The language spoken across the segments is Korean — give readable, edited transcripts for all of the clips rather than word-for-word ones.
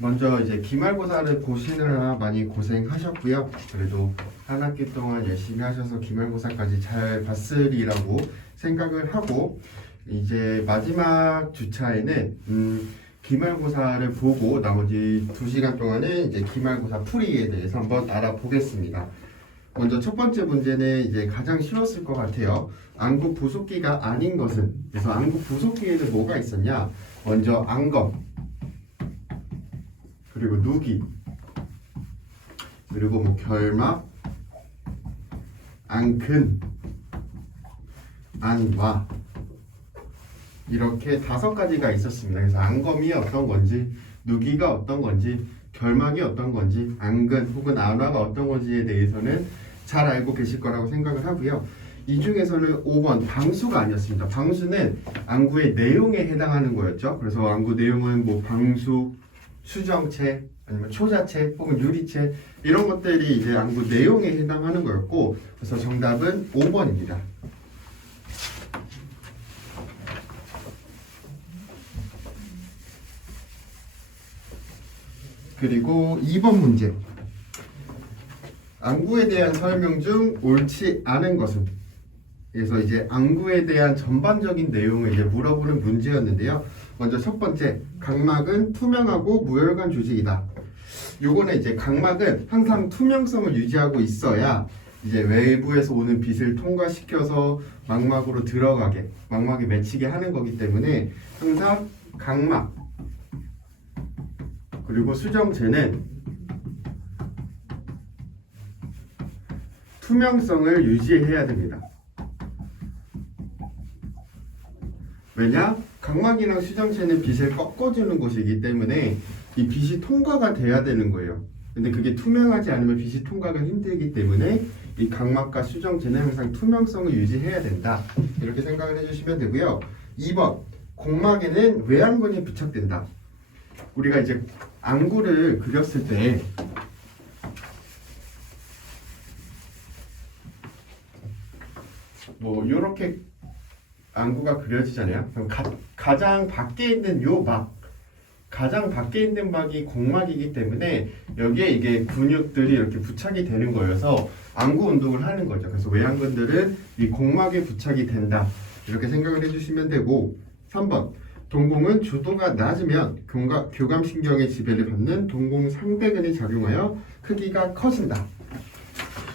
먼저 이제 기말고사를 보시느라 많이 고생하셨고요. 그래도 한 학기 동안 열심히 하셔서 기말고사까지 잘 봤으리라고 생각을 하고, 이제 마지막 주차에는 기말고사를 보고 나머지 2시간 동안은 이제 기말고사 풀이에 대해서 한번 알아보겠습니다. 먼저 첫 번째 문제는 이제 가장 쉬웠을 것 같아요. 안구 부속기가 아닌 것은, 그래서 안구 부속기에는 뭐가 있었냐? 먼저 안검, 그리고 누기, 그리고 뭐 결막, 안근, 안와, 이렇게 5가지가 있었습니다. 그래서 안검이 어떤 건지, 누기가 어떤 건지, 결막이 어떤 건지, 안근 혹은 안와가 어떤 건지에 대해서는 잘 알고 계실 거라고 생각을 하고요. 이 중에서는 5번 방수가 아니었습니다. 방수는 안구의 내용에 해당하는 거였죠. 그래서 안구 내용은 뭐 방수, 수정체, 아니면 초자체 혹은 유리체, 이런 것들이 이제 안구 내용에 해당하는 거였고, 그래서 정답은 5번입니다. 그리고 2번 문제. 안구에 대한 설명 중 옳지 않은 것은? 그래서 이제 안구에 대한 전반적인 내용을 이제 물어보는 문제였는데요. 먼저 첫 번째, 각막은 투명하고 무혈관 조직이다. 요거는 이제 각막은 항상 투명성을 유지하고 있어야 이제 외부에서 오는 빛을 통과시켜서 망막으로 들어가게, 망막에 맺히게 하는 거기 때문에 항상 각막 그리고 수정체는 투명성을 유지해야 됩니다. 왜냐? 각막이랑 수정체는 빛을 꺾어주는 곳이기 때문에 이 빛이 통과가 돼야 되는 거예요. 근데 그게 투명하지 않으면 빛이 통과가 힘들기 때문에 이 각막과 수정체는 항상 투명성을 유지해야 된다. 이렇게 생각을 해주시면 되고요. 2번, 곡막에는 외양근이 부착된다. 우리가 이제 안구를 그렸을 때 뭐 이렇게 안구가 그려지잖아요. 그럼 가장 밖에 있는 요 막, 가장 밖에 있는 막이 곡막이기 때문에 여기에 이게 근육들이 이렇게 부착이 되는 거여서 안구 운동을 하는 거죠. 그래서 외양근들은 이 곡막에 부착이 된다. 이렇게 생각을 해주시면 되고, 3번, 동공은 주도가 낮으면 교감신경의 지배를 받는 동공 상대근이 작용하여 크기가 커진다.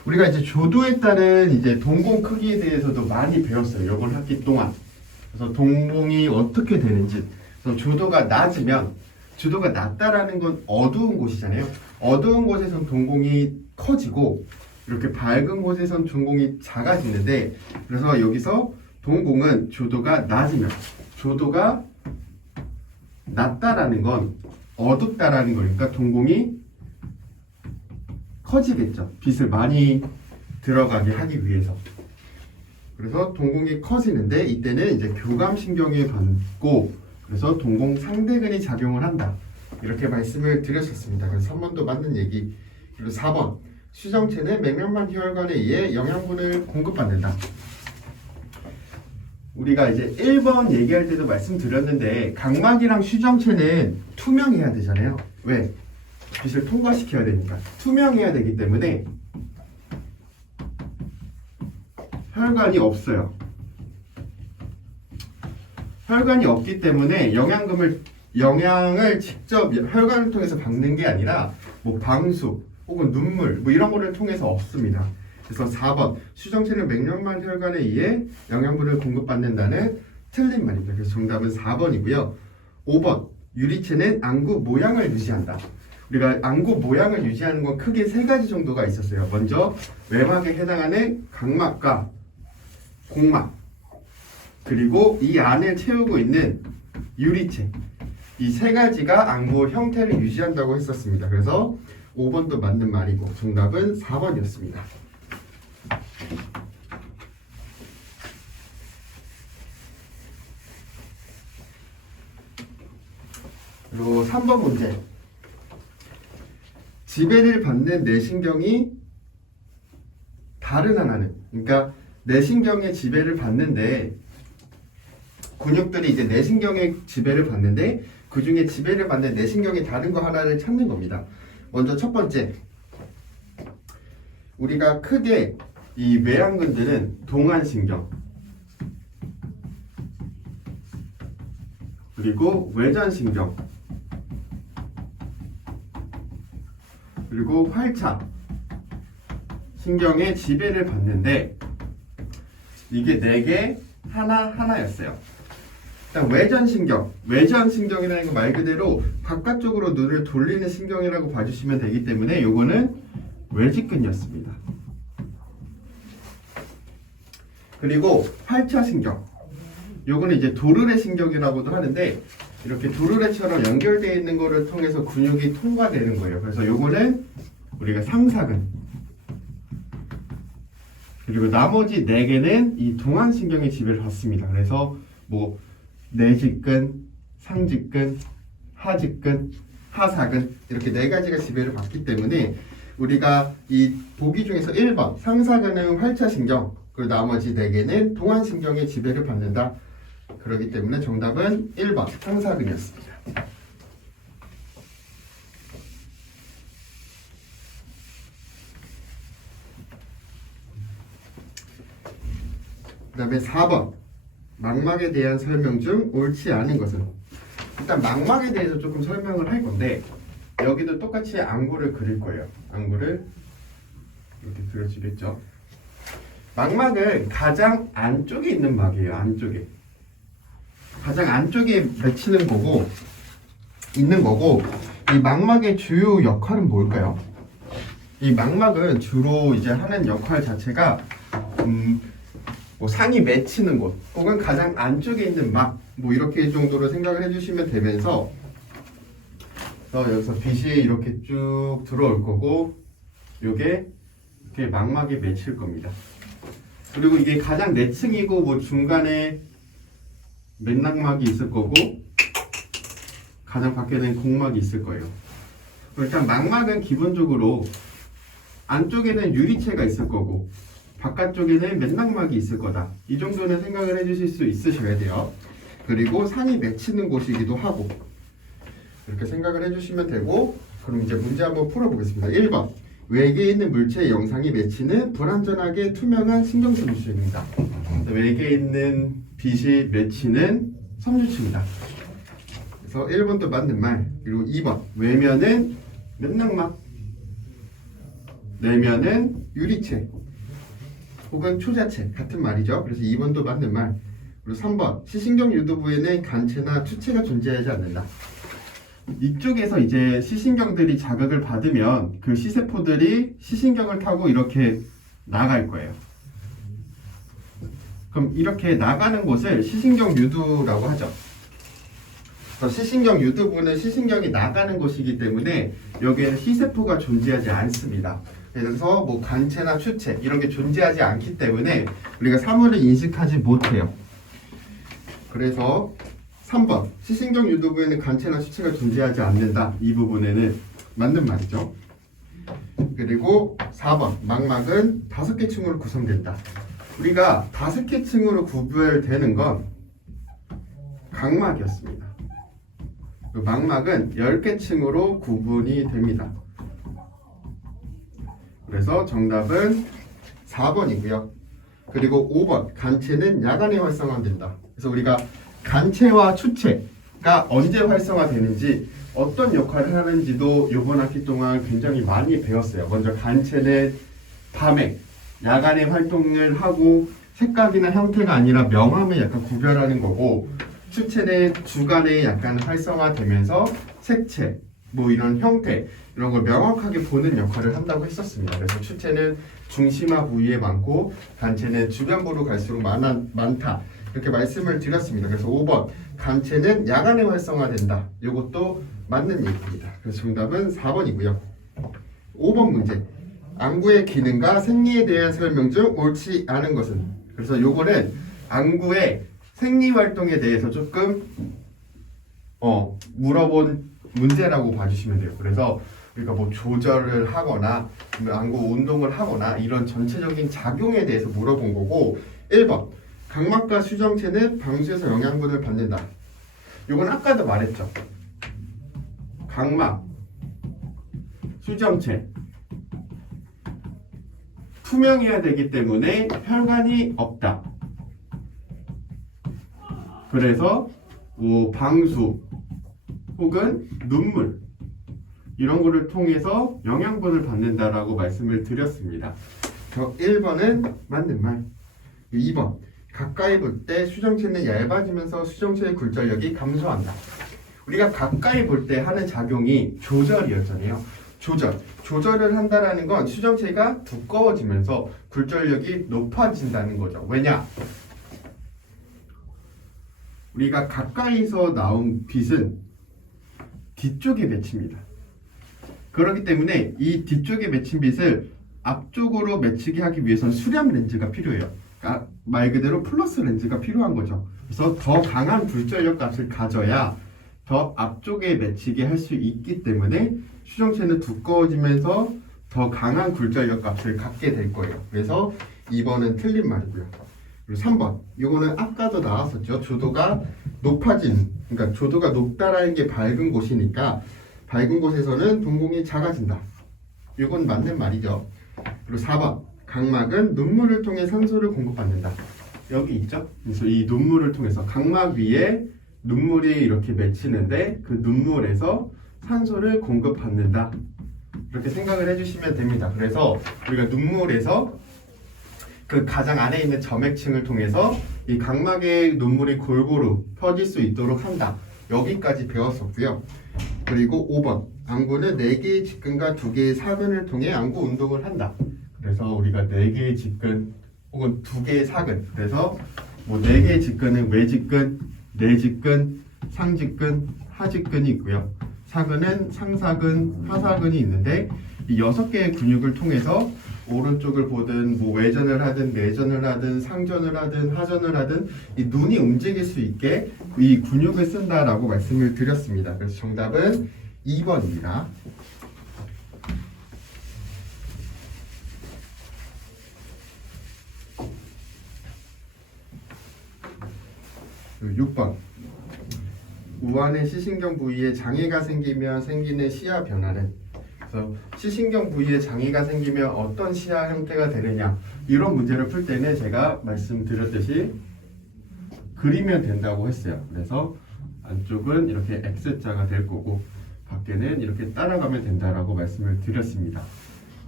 우리가 이제 조도에 따른 이제 동공 크기에 대해서도 많이 배웠어요. 이번 학기 동안. 그래서 동공이 어떻게 되는지. 그래서 조도가 낮으면, 조도가 낮다라는 건 어두운 곳이잖아요. 어두운 곳에선 동공이 커지고 이렇게 밝은 곳에선 동공이 작아지는데, 그래서 여기서 동공은 조도가 낮으면, 조도가 낮다라는 건 어둡다라는 거니까 동공이 커지겠죠. 빛을 많이 들어가게 하기 위해서. 그래서 동공이 커지는데 이때는 이제 교감신경이 받고, 그래서 동공 상대근이 작용을 한다. 이렇게 말씀을 드렸었습니다. 그래서 3번도 맞는 얘기. 그리고 4번, 수정체는 맥락만 혈관에 의해 영양분을 공급받는다. 우리가 이제 1번 얘기할 때도 말씀드렸는데 각막이랑 수정체는 투명해야 되잖아요. 왜? 빛을 통과시켜야 되니까. 투명해야 되기 때문에 혈관이 없어요. 혈관이 없기 때문에 영양을 직접 혈관을 통해서 받는 게 아니라 뭐 방수 혹은 눈물 뭐 이런 거를 통해서 없습니다. 그래서 4번, 수정체는 맥락만 혈관에 의해 영양분을 공급받는다는 틀린 말입니다. 그래서 정답은 4번이고요. 5번, 유리체는 안구 모양을 유지한다. 우리가 안구 모양을 유지하는 건 크게 3가지 정도가 있었어요. 먼저 외막에 해당하는 각막과 곡막, 그리고 이 안을 채우고 있는 유리체, 이 3가지가 안구 형태를 유지한다고 했었습니다. 그래서 5번도 맞는 말이고 정답은 4번이었습니다. 그리고 3번 문제. 지배를 받는 내신경이 다른 하나는, 그러니까 내신경의 지배를 받는데 근육들이 이제 내신경의 지배를 받는데 그 중에 지배를 받는 내신경이 다른 거 하나를 찾는 겁니다. 먼저 첫 번째, 우리가 크게 이 외양근들은 동안신경 그리고 외전신경 그리고 활차 신경의 지배를 받는데 이게 4개 하나하나였어요. 일단 외전신경이라는 거 말 그대로 바깥쪽으로 눈을 돌리는 신경이라고 봐주시면 되기 때문에 요거는 외직근이었습니다. 그리고 활차신경 요거는 이제 도르래 신경이라고도 하는데 이렇게 도르래처럼 연결되어 있는 거를 통해서 근육이 통과되는 거예요. 그래서 요거는 우리가 상사근 그리고 나머지 4개는 이 동안신경의 지배를 받습니다. 그래서 뭐 내직근, 상직근, 하직근, 하사근 이렇게 4가지가 지배를 받기 때문에 우리가 이 보기 중에서 1번 상사근은 활차신경 그리고 나머지 4개는 동안신경의 지배를 받는다. 그렇기 때문에 정답은 1번 상사근이었습니다. 그 다음에 4번 망막에 대한 설명 중 옳지 않은 것은 일단 망막에 대해서 조금 설명을 할 건데 여기도 똑같이 안구를 그릴 거예요. 안구를 이렇게 그려지겠죠. 망막은 가장 안쪽에 있는 막이에요. 안쪽에 가장 안쪽에 맺히는 거고 있는 거고 이 망막의 주요 역할은 뭘까요? 이 망막은 주로 이제 하는 역할 자체가 뭐 상이 맺히는 곳 혹은 가장 안쪽에 있는 막 뭐 이렇게 정도로 생각을 해주시면 되면서 여기서 빛이 이렇게 쭉 들어올 거고 요게 이렇게 망막에 맺힐 겁니다. 그리고 이게 가장 내층이고 뭐 중간에 맥락막이 있을 거고 가장 밖에는 공막이 있을 거예요. 일단 망막은 기본적으로 안쪽에는 유리체가 있을 거고 바깥쪽에는 맥락막이 있을 거다. 이 정도는 생각을 해주실 수 있으셔야 돼요. 그리고 상이 맺히는 곳이기도 하고 이렇게 생각을 해주시면 되고 그럼 이제 문제 한번 풀어보겠습니다. 1번 외계에 있는 물체의 영상이 맺히는 불완전하게 투명한 신경섬유층입니다. 외계에 있는 빛이 맺히는 섬유층이다. 그래서 1번도 맞는 말. 그리고 2번 외면은 맥락막 내면은 유리체 혹은 초자체 같은 말이죠. 그래서 2번도 맞는 말. 그리고 3번 시신경 유두부에는 간체나 추체가 존재하지 않는다. 이쪽에서 이제 시신경들이 자극을 받으면 그 시세포들이 시신경을 타고 이렇게 나갈 거예요. 그럼 이렇게 나가는 곳을 시신경 유두라고 하죠. 그래서 시신경 유두부는 시신경이 나가는 곳이기 때문에 여기에는 시세포가 존재하지 않습니다. 그래서 뭐 간체나 추체 이런 게 존재하지 않기 때문에 우리가 사물을 인식하지 못해요. 그래서 3번 시신경 유두부에는 간체나 추체가 존재하지 않는다. 이 부분에는 맞는 말이죠. 그리고 4번 망막은 5개 층으로 구성된다. 우리가 5개 층으로 구별되는 건 각막이었습니다. 망막은 10개 층으로 구분이 됩니다. 그래서 정답은 4번이고요. 그리고 5번 간체는 야간에 활성화된다. 그래서 우리가 간체와 추체가 언제 활성화되는지 어떤 역할을 하는지도 이번 학기 동안 굉장히 많이 배웠어요. 먼저 간체는 밤에 야간에 활동을 하고 색깔이나 형태가 아니라 명암을 약간 구별하는 거고 추체는 주간에 약간 활성화되면서 색채 뭐 이런 형태 이런 걸 명확하게 보는 역할을 한다고 했었습니다. 그래서 추체는 중심화 부위에 많고 간체는 주변부로 갈수록 많다. 이렇게 말씀을 드렸습니다. 그래서 5번 간체는 야간에 활성화된다. 이것도 맞는 얘기입니다. 그래서 정답은 4번이고요. 5번 문제 안구의 기능과 생리에 대한 설명 중 옳지 않은 것은 그래서 요거는 안구의 생리활동에 대해서 조금 물어본 문제라고 봐주시면 돼요. 그래서 우리가 뭐 조절을 하거나 안구 운동을 하거나 이런 전체적인 작용에 대해서 물어본 거고 1번 각막과 수정체는 방수에서 영양분을 받는다. 이건 아까도 말했죠. 각막, 수정체 투명해야 되기 때문에 혈관이 없다. 그래서 뭐 방수 혹은 눈물 이런 거를 통해서 영양분을 받는다라고 말씀을 드렸습니다. 1번은 맞는 말. 2번 가까이 볼 때 수정체는 얇아지면서 수정체의 굴절력이 감소한다. 우리가 가까이 볼 때 하는 작용이 조절이었잖아요. 조절을 한다라는 건 수정체가 두꺼워지면서 굴절력이 높아진다는 거죠. 왜냐? 우리가 가까이서 나온 빛은 뒤쪽에 맺힙니다. 그렇기 때문에 이 뒤쪽에 맺힌 빛을 앞쪽으로 맺히게 하기 위해서는 수렴 렌즈가 필요해요. 그러니까 말 그대로 플러스 렌즈가 필요한 거죠. 그래서 더 강한 굴절력 값을 가져야 더 앞쪽에 맺히게 할 수 있기 때문에 수정체는 두꺼워지면서 더 강한 굴절력 값을 갖게 될 거예요. 그래서 2번은 틀린 말이고요. 그리고 3번 이거는 아까도 나왔었죠. 조도가 높아진, 그러니까 조도가 높다라는 게 밝은 곳이니까 밝은 곳에서는 동공이 작아진다. 이건 맞는 말이죠. 그리고 4번 각막은 눈물을 통해 산소를 공급받는다. 여기 있죠. 그래서 이 눈물을 통해서 각막 위에 눈물이 이렇게 맺히는데 그 눈물에서 산소를 공급받는다. 이렇게 생각을 해주시면 됩니다. 그래서 우리가 눈물에서 그 가장 안에 있는 점액층을 통해서 이 각막의 눈물이 골고루 퍼질 수 있도록 한다. 여기까지 배웠었고요. 그리고 5번 안구는 4개의 직근과 2개의 사근을 통해 안구 운동을 한다. 그래서 우리가 4개의 직근 혹은 2개의 사근, 그래서 뭐 4개의 직근은 외직근, 내직근, 상직근, 하직근이 있고요. 사근은 상사근, 하사근이 있는데 이 6개의 근육을 통해서 오른쪽을 보든 뭐 외전을 하든 내전을 하든 상전을 하든 하전을 하든 이 눈이 움직일 수 있게 이 근육을 쓴다라고 말씀을 드렸습니다. 그래서 정답은 2번입니다. 그리고 6번 우한의 시신경 부위에 장애가 생기면 생기는 시야 변화는, 그래서 시신경 부위에 장애가 생기면 어떤 시야 형태가 되느냐, 이런 문제를 풀 때는 제가 말씀드렸듯이 그리면 된다고 했어요. 그래서 안쪽은 이렇게 X자가 될 거고 밖에는 이렇게 따라가면 된다라고 말씀을 드렸습니다.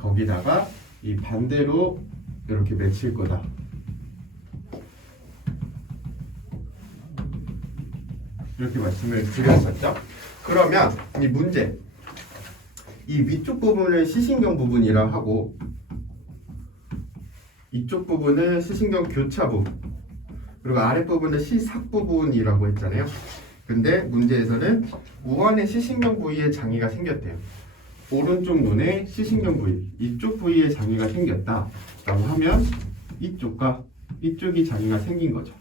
거기다가 이 반대로 이렇게 맺힐 거다. 이렇게 말씀을 드렸었죠. 그러면 이 문제, 이 위쪽 부분을 시신경 부분이라 하고 이쪽 부분은 시신경 교차 부분, 그리고 아랫부분은 시삭 부분이라고 했잖아요. 근데 문제에서는 우한의 시신경 부위에 장애가 생겼대요. 오른쪽 눈에 시신경 부위, 이쪽 부위에 장애가 생겼다 라고 하면 이쪽과 이쪽이 장애가 생긴 거죠.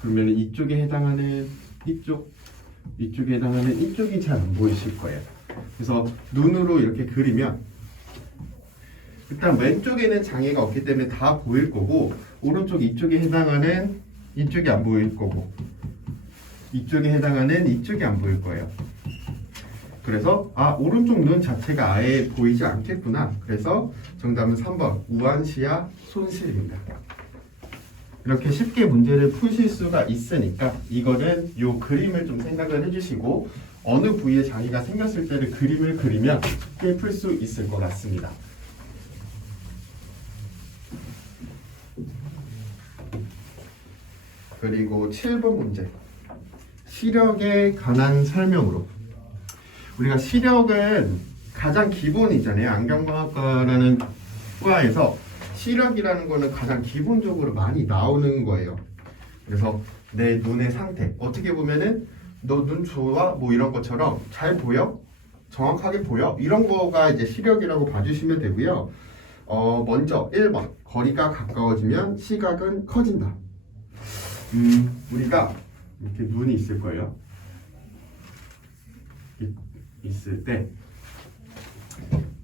그러면 이쪽에 해당하는 이쪽에 해당하는 이쪽이 잘 안 보이실 거예요. 그래서 눈으로 이렇게 그리면 일단 왼쪽에는 장애가 없기 때문에 다 보일 거고, 오른쪽 이쪽에 해당하는 이쪽이 안 보일 거고, 이쪽에 해당하는 이쪽이 안 보일 거예요. 그래서 오른쪽 눈 자체가 아예 보이지 않겠구나. 그래서 정답은 3번 우한시야 손실입니다. 이렇게 쉽게 문제를 푸실 수가 있으니까 이거는 요 그림을 좀 생각을 해주시고 어느 부위에 장애가 생겼을 때를 그림을 그리면 쉽게 풀 수 있을 것 같습니다. 그리고 7번 문제, 시력에 관한 설명으로. 우리가 시력은 가장 기본이잖아요. 안경광학과라는 과에서 시력이라는 거는 가장 기본적으로 많이 나오는 거예요. 그래서 내 눈의 상태, 어떻게 보면은 너 눈 좋아? 뭐 이런 것처럼 잘 보여? 정확하게 보여? 이런 거가 이제 시력이라고 봐주시면 되고요. 먼저 1번 거리가 가까워지면 시각은 커진다. 우리가 이렇게 눈이 있을 거예요. 있을 때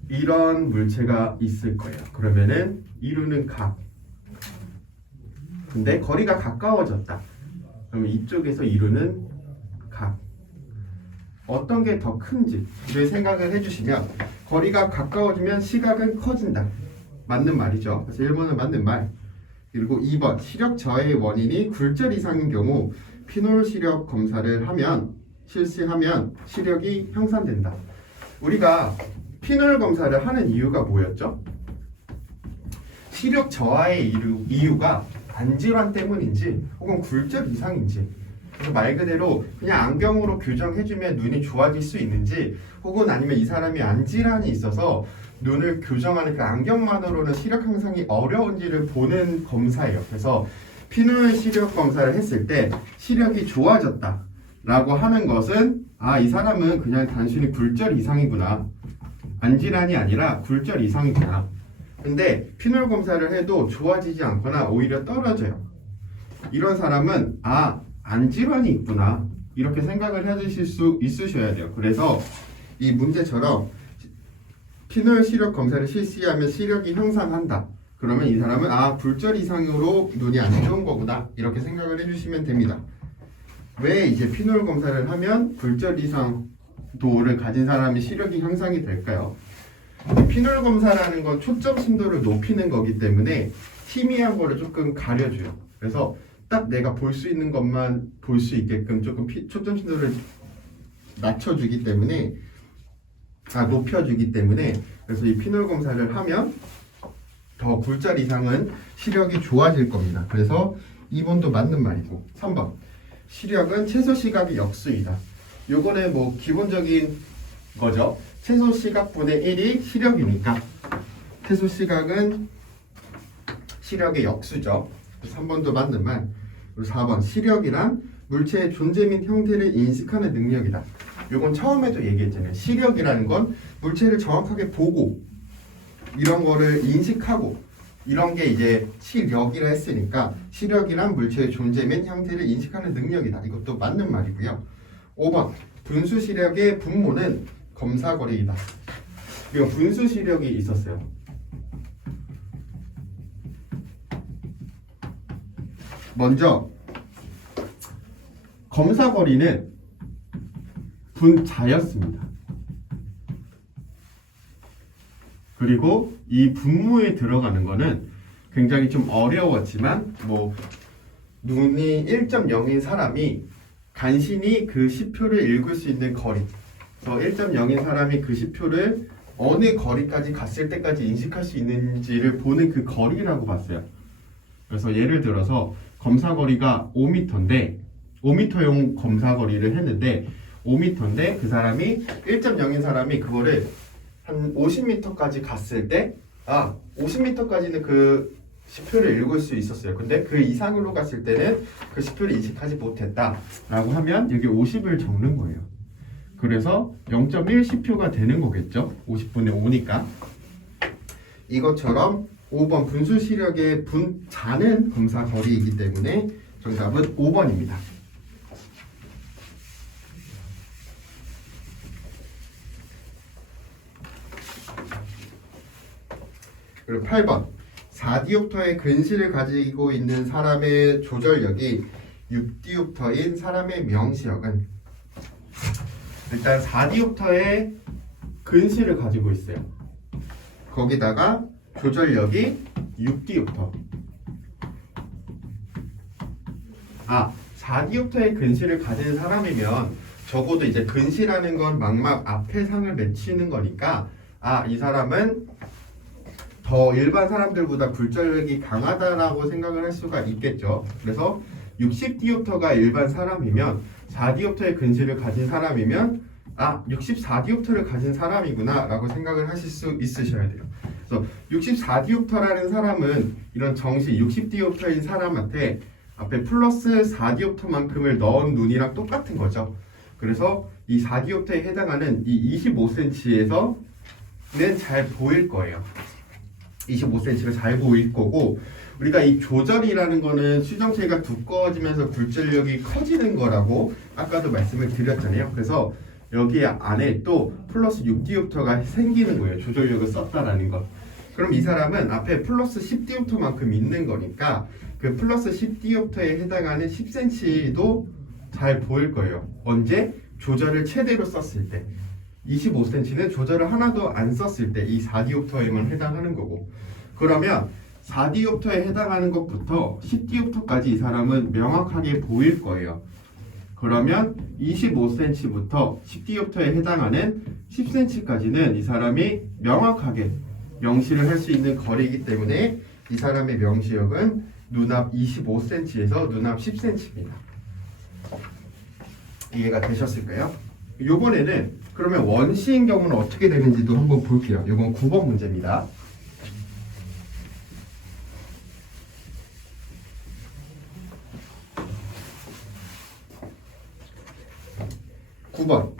이런 물체가 있을 거예요. 그러면은 이루는 각. 근데 거리가 가까워졌다. 그러면 이쪽에서 이루는 각. 어떤 게 더 큰지를 생각을 해주시면 거리가 가까워지면 시각은 커진다. 맞는 말이죠. 그래서 1번은 맞는 말. 그리고 2번 시력 저하의 원인이 굴절 이상인 경우 피놀 시력 검사를 실시하면 시력이 향상된다. 우리가 피놀 검사를 하는 이유가 뭐였죠? 시력 저하의 이유가 안질환 때문인지 혹은 굴절 이상인지, 그래서 말 그대로 그냥 안경으로 교정해주면 눈이 좋아질 수 있는지, 혹은 아니면 이 사람이 안질환이 있어서 눈을 교정하는 그 안경만으로는 시력 향상이 어려운지를 보는 검사예요. 그래서 피놀 시력 검사를 했을 때 시력이 좋아졌다 라고 하는 것은 이 사람은 그냥 단순히 굴절 이상이구나, 안질환이 아니라 굴절 이상이구나. 근데 피놀 검사를 해도 좋아지지 않거나 오히려 떨어져요. 이런 사람은 안질환이 있구나, 이렇게 생각을 해주실 수 있으셔야 돼요. 그래서 이 문제처럼 피놀 시력 검사를 실시하면 시력이 향상한다. 그러면 이 사람은 굴절 이상으로 눈이 안 좋은 거구나, 이렇게 생각을 해주시면 됩니다. 왜 이제 피놀 검사를 하면 굴절 이상도를 가진 사람이 시력이 향상이 될까요? 피놀 검사라는 건 초점 심도를 높이는 거기 때문에 희미한 거를 조금 가려줘요. 그래서 딱 내가 볼 수 있는 것만 볼 수 있게끔 조금 초점 심도를 낮춰주기 때문에 높여주기 때문에, 그래서 이 피놀 검사를 하면 더 굴절 이상은 시력이 좋아질 겁니다. 그래서 2번도 맞는 말이고, 3번 시력은 최소 시각의 역수이다. 요거는 뭐 기본적인 거죠. 최소 시각분의 1이 시력이니까 최소 시각은 시력의 역수죠. 3번도 맞는 말. 그리고 4번 시력이란 물체의 존재 및 형태를 인식하는 능력이다. 요건 처음에도 얘기했잖아요. 시력이라는 건 물체를 정확하게 보고 이런 거를 인식하고 이런 게 이제 시력이라 했으니까 시력이란 물체의 존재 및 형태를 인식하는 능력이다. 이것도 맞는 말이고요. 5번 분수 시력의 분모는 검사거리이다. 이거 분수 시력이 있었어요. 먼저 검사거리는 분자였습니다. 그리고 이 분모에 들어가는 거는 굉장히 좀 어려웠지만, 눈이 1.0인 사람이 간신히 그 시표를 읽을 수 있는 거리, 그래서 1.0인 사람이 그 시표를 어느 거리까지 갔을 때까지 인식할 수 있는지를 보는 그 거리라고 봤어요. 그래서 예를 들어서 검사거리가 5m인데 5m용 검사거리를 했는데 5m인데 그 사람이 1.0인 사람이 그거를 한 50m까지 갔을 때 50m까지는 그 시표를 읽을 수 있었어요. 근데 그 이상으로 갔을 때는 그 시표를 인식하지 못했다 라고 하면 여기 50을 적는 거예요. 그래서 0.1 시표가 되는 거겠죠. 50분의 5니까. 이것처럼 5번 분수 시력의 분자는 검사 거리이기 때문에 정답은 5번입니다. 그리고 8번 4디옵터의 근시를 가지고 있는 사람의 조절력이 6디옵터인 사람의 명시력은, 일단 4디옵터의 근시를 가지고 있어요. 거기다가 조절력이 6디옵터. 4디옵터의 근시를 가진 사람이면 적어도 이제 근시라는 건 망막 앞에 상을 맺히는 거니까 이 사람은 더 일반 사람들보다 굴절력이 강하다라고 생각을 할 수가 있겠죠. 그래서 60디옵터가 일반 사람이면 4디옵터의 근시를 가진 사람이면 64디옵터를 가진 사람이구나 라고 생각을 하실 수 있으셔야 돼요. 그래서 64디옵터라는 사람은 이런 정시 60디옵터인 사람한테 앞에 플러스 4디옵터만큼을 넣은 눈이랑 똑같은 거죠. 그래서 이 4디옵터에 해당하는 이 25cm에서는 잘 보일 거예요. 25cm가 잘 보일 거고, 우리가 이 조절이라는 거는 수정체가 두꺼워지면서 굴절력이 커지는 거라고 아까도 말씀을 드렸잖아요. 그래서 여기 안에 또 플러스 6디옵터가 생기는 거예요. 조절력을 썼다라는 것. 그럼 이 사람은 앞에 플러스 10디옵터만큼 있는 거니까 그 플러스 10디옵터에 해당하는 10cm도 잘 보일 거예요. 언제? 조절을 최대로 썼을 때, 25cm는 조절을 하나도 안 썼을 때 이 4디옵터에만 해당하는 거고, 그러면 4디옵터에 해당하는 것부터 10디옵터까지 이 사람은 명확하게 보일 거예요. 그러면 25cm부터 10디옵터에 해당하는 10cm까지는 이 사람이 명확하게 명시를 할 수 있는 거리이기 때문에 이 사람의 명시역은 눈앞 25cm에서 눈앞 10cm입니다. 이해가 되셨을까요? 이번에는 그러면 원시인 경우는 어떻게 되는지도 한번 볼게요. 이건 9번 문제입니다. 9번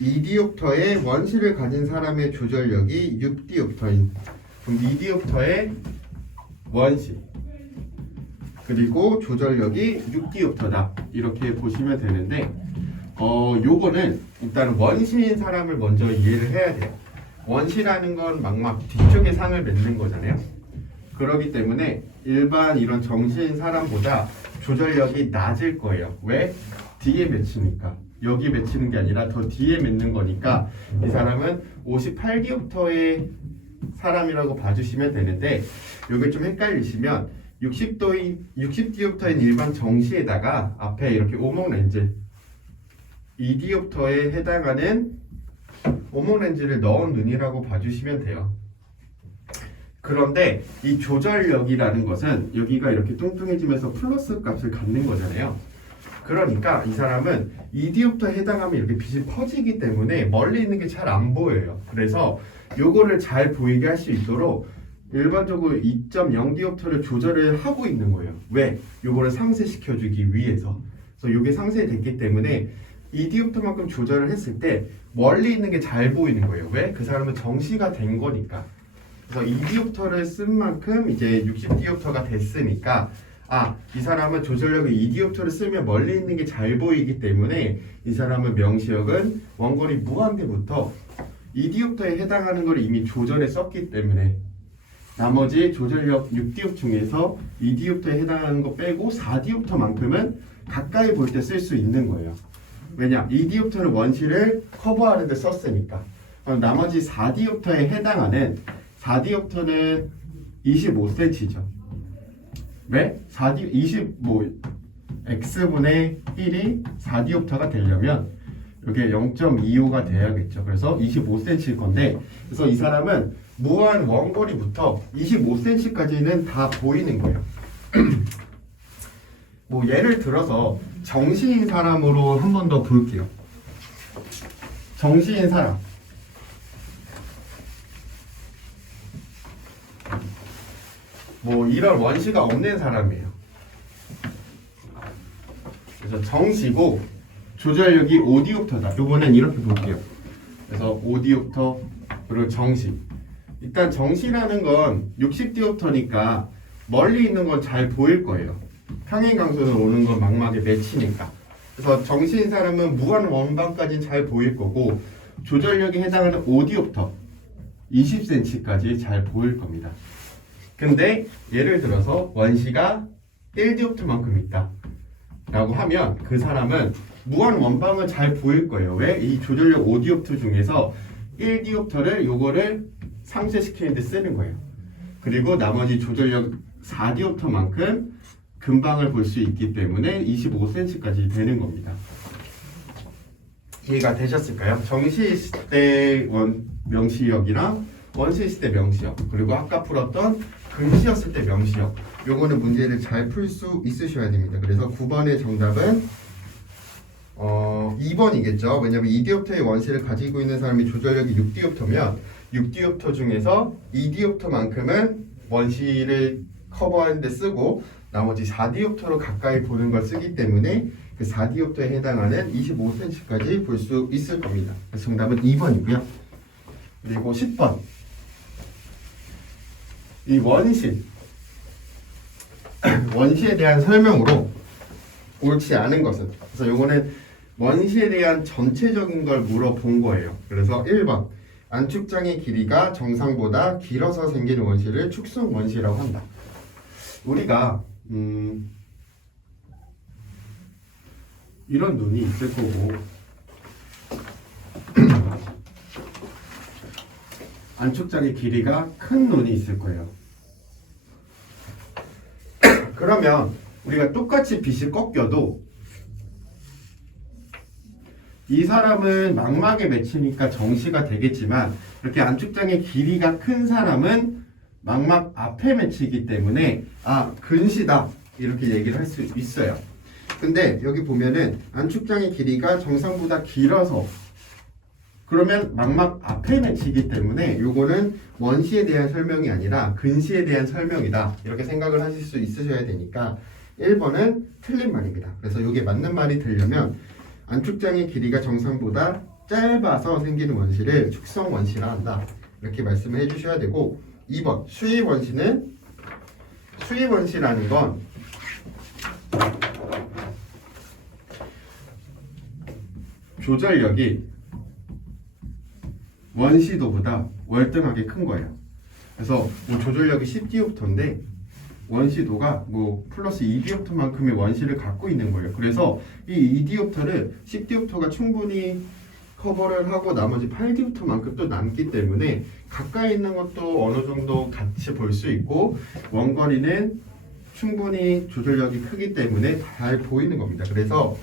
2디옵터의 원시를 가진 사람의 조절력이 6디옵터인, 그럼 2디옵터의 원시 그리고 조절력이 6디옵터다 이렇게 보시면 되는데, 요거는 일단 원시인 사람을 먼저 이해를 해야 돼요. 원시라는 건 막막 뒤쪽에 상을 맺는 거잖아요. 그렇기 때문에 일반 이런 정시인 사람보다 조절력이 낮을 거예요. 왜? 뒤에 맺히니까. 여기 맺히는 게 아니라 더 뒤에 맺는 거니까 이 사람은 58디옵터의 사람이라고 봐주시면 되는데, 여기 좀 헷갈리시면 60디옵터인 일반 정시에다가 앞에 이렇게 오목 렌즈 2디옵터에 해당하는 오목 렌즈를 넣은 눈이라고 봐주시면 돼요. 그런데 이 조절력이라는 것은 여기가 이렇게 뚱뚱해지면서 플러스 값을 갖는 거잖아요. 그러니까 이 사람은 2디옵터에 해당하면 이렇게 빛이 퍼지기 때문에 멀리 있는 게 잘 안 보여요. 그래서 요거를 잘 보이게 할 수 있도록 일반적으로 2.0디옵터를 조절을 하고 있는 거예요. 왜? 요거를 상쇄시켜주기 위해서. 그래서 요게 상쇄됐기 때문에 2디옵터만큼 조절을 했을 때 멀리 있는 게 잘 보이는 거예요. 왜? 그 사람은 정시가 된 거니까. 그래서 2디옵터를 쓴 만큼 이제 60디옵터가 됐으니까, 이 사람은 조절력을 2디옵터를 쓰면 멀리 있는 게 잘 보이기 때문에 이 사람은 명시역은 원거리 무한대부터 2디옵터에 해당하는 걸 이미 조절해 썼기 때문에 나머지 조절력 6디옵 중에서 2디옵터에 해당하는 거 빼고 4디옵터만큼은 가까이 볼 때 쓸 수 있는 거예요. 왜냐? 2디옵터는 원시를 커버하는 데 썼으니까. 그럼 나머지 4디옵터에 해당하는 4디옵터는 25cm죠. 왜? x분의 1이 4디옵터가 되려면 이게 0.25가 돼야겠죠. 그래서 25cm일 건데, 그래서 이 사람은 무한 원거리부터 25cm까지는 다 보이는 거예요. 뭐 예를 들어서 정시인 사람으로 한 번 더 볼게요. 정시인 사람. 뭐 이런 원시가 없는 사람이에요. 그래서 정시고 조절력이 5디옵터다. 요번엔 이렇게 볼게요. 그래서 5디옵터 그리고 정시. 일단 정시라는 건 60디옵터니까 멀리 있는 건 잘 보일 거예요. 평행강선으로 오는 건 망막에 맺히니까. 그래서 정시인 사람은 무한 원방까지는 잘 보일 거고, 조절력에 해당하는 5디옵터 20cm까지 잘 보일 겁니다. 근데 예를 들어서 원시가 1디옵터만큼 있다 라고 하면 그 사람은 무한 원방은 잘 보일 거예요. 왜? 이 조절력 5디옵터 중에서 1디옵터를 요거를 상쇄시키는 데 쓰는 거예요. 그리고 나머지 조절력 4디옵터만큼 금방을 볼 수 있기 때문에 25cm까지 되는 겁니다. 이해가 되셨을까요? 정시 시대 명시역이랑 원시 시대 명시역, 그리고 아까 풀었던 근시였을 때 명시역, 요거는 문제를 잘 풀 수 있으셔야 됩니다. 그래서 9번의 정답은 2번이겠죠. 왜냐면 2디옵터의 원시를 가지고 있는 사람이 조절력이 6디옵터면 6디옵터 중에서 2디옵터만큼은 원시를 커버하는 데 쓰고 나머지 4디옵터로 가까이 보는 걸 쓰기 때문에 그 4디옵터에 해당하는 25cm까지 볼 수 있을 겁니다. 그래서 정답은 2번이고요. 그리고 10번. 이 원시에 대한 설명으로 옳지 않은 것은, 그래서 요거는 원시에 대한 전체적인 걸 물어본 거예요. 그래서 1번 안축장의 길이가 정상보다 길어서 생기는 원시를 축성 원시라고 한다. 우리가 이런 눈이 있을 거고 안축장의 길이가 큰 논이 있을 거예요. 그러면 우리가 똑같이 빗이 꺾여도 이 사람은 망막에 맺히니까 정시가 되겠지만 이렇게 안축장의 길이가 큰 사람은 망막 앞에 맺히기 때문에 근시다 이렇게 얘기를 할 수 있어요. 근데 여기 보면은 안축장의 길이가 정상보다 길어서 그러면 망막 앞에 맺히기 때문에 요거는 원시에 대한 설명이 아니라 근시에 대한 설명이다 이렇게 생각을 하실 수 있으셔야 되니까 1번은 틀린 말입니다. 그래서 요게 맞는 말이 되려면 안축장의 길이가 정상보다 짧아서 생기는 원시를 축성 원시라 한다 이렇게 말씀을 해주셔야 되고 2번 수위 원시라는 건 조절력이 원시도보다 월등하게 큰 거예요. 그래서 뭐 조절력이 10디옵터인데 원시도가 뭐 플러스 2디옵터만큼의 원시를 갖고 있는 거예요. 그래서 이 2디옵터를 10디옵터가 충분히 커버를 하고 나머지 8디옵터만큼 또 남기 때문에 가까이 있는 것도 어느 정도 같이 볼 수 있고 원거리는 충분히 조절력이 크기 때문에 잘 보이는 겁니다. 그래서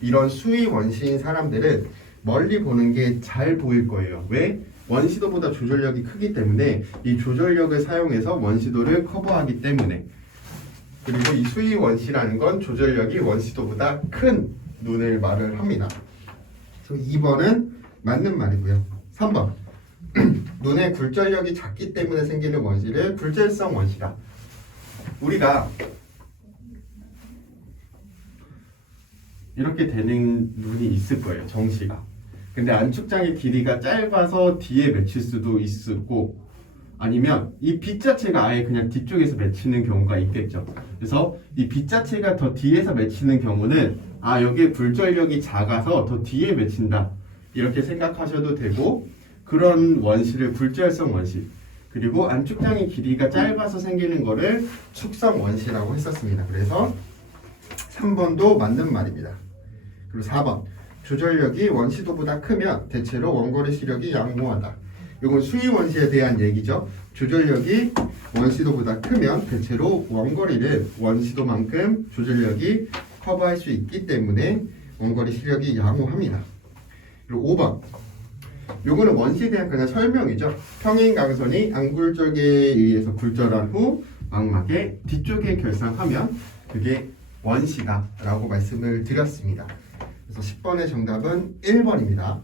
이런 수위 원시인 사람들은 멀리 보는 게 잘 보일 거예요. 왜? 원시도보다 조절력이 크기 때문에 이 조절력을 사용해서 원시도를 커버하기 때문에 그리고 이 수위 원시라는 건 조절력이 원시도보다 큰 눈을 말을 합니다. 그래서 2번은 맞는 말이고요. 3번 눈의 굴절력이 작기 때문에 생기는 원시를 굴절성 원시다. 우리가 이렇게 되는 눈이 있을 거예요. 정시가. 근데 안축장의 길이가 짧아서 뒤에 맺힐 수도 있고 아니면 이 빛 자체가 아예 그냥 뒤쪽에서 맺히는 경우가 있겠죠. 그래서 이 빛 자체가 더 뒤에서 맺히는 경우는 여기에 굴절력이 작아서 더 뒤에 맺힌다 이렇게 생각하셔도 되고 그런 원시를 굴절성 원시 그리고 안축장의 길이가 짧아서 생기는 거를 축성 원시라고 했었습니다. 그래서 3번도 맞는 말입니다. 그리고 4번 조절력이 원시도보다 크면 대체로 원거리 시력이 양호하다. 이건 수위 원시에 대한 얘기죠. 조절력이 원시도보다 크면 대체로 원거리를 원시도만큼 조절력이 커버할 수 있기 때문에 원거리 시력이 양호합니다. 그리고 5번 요거는 원시에 대한 그냥 설명이죠. 평행 강선이 안굴절개에 의해서 굴절한 후 망막의 뒤쪽에 결상하면 그게 원시다 라고 말씀을 드렸습니다. 그래서 10번의 정답은 1번입니다.